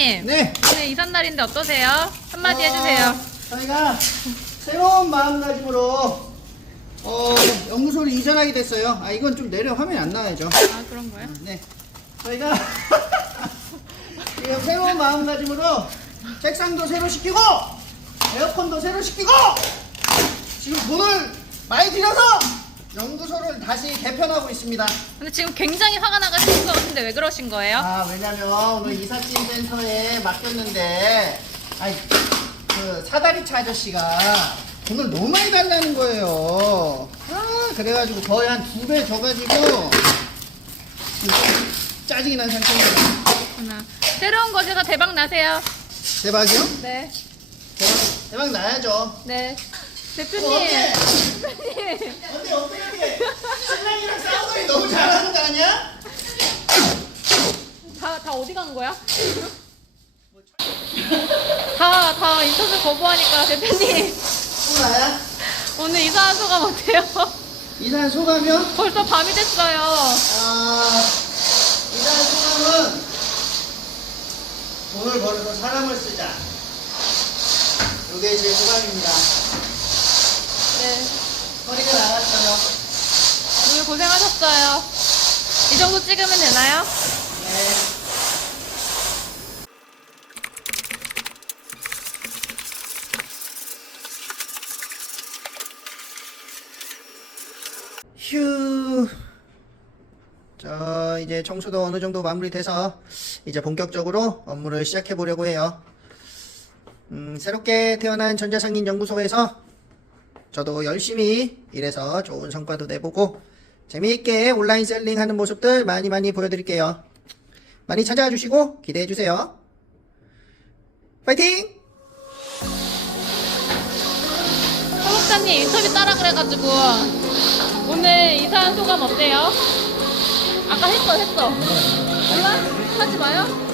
대표님. 네. 오늘 이삿날인데 어떠세요? 한마디 어, 해주세요. 저희가 새로운 마음가짐으로 어, 연구소를 이전하게 됐어요. 아 이건 좀 내려 화면이 안 나와야죠. 아 그런 거예요? 네. 저희가 지금 새로운 마음가짐으로 책상도 새로 시키고 에어컨도 새로 시키고 지금 돈을 많이 들여서 연구소를 다시 개편하고 있습니다. 근데 지금 굉장히 화가 나가신 것 같은데 왜 그러신 거예요? 아 왜냐면 오늘 이삿짐 센터에 맡겼는데 아이 그 사다리차 아저씨가 돈을 너무 많이 달라는 거예요. 아 그래가지고 거의 한 두 배 줘가지고 지금 짜증이 난 상태입니다. 그렇구나. 새로운 거제가 대박 나세요. 대박이요? 네. 대박, 대박 나야죠. 네. 대표님. 어때? 대표님. 근데 어떻게 신랑이랑 싸우더니 너무 잘하는 거 아니야? 다, 다 어디 간 거야? 다, 다 인터뷰 거부하니까 대표님. 또 나야? 오늘 이사한 소감 어때요? 이사한 소감이요? 벌써 밤이 됐어요. 아, 이사한 소감은 돈을 벌어서 사람을 쓰자. 이게 제 소감입니다. 네. 허리가 나갔어요. 오늘 고생하셨어요. 이 정도 찍으면 되나요? 네. 휴. 자, 이제 청소도 어느 정도 마무리돼서 이제 본격적으로 업무를 시작해 보려고 해요. 음, 새롭게 태어난 전자상인 연구소에서 저도 열심히 일해서 좋은 성과도 내보고 재미있게 온라인 셀링 하는 모습들 많이 많이 보여드릴게요. 많이 찾아와 주시고 기대해 주세요. 파이팅! 사목사님 인터뷰 따라 그래가지고 오늘 이사한 소감 어때요? 아까 했어 했어 몰라? 하지 마요?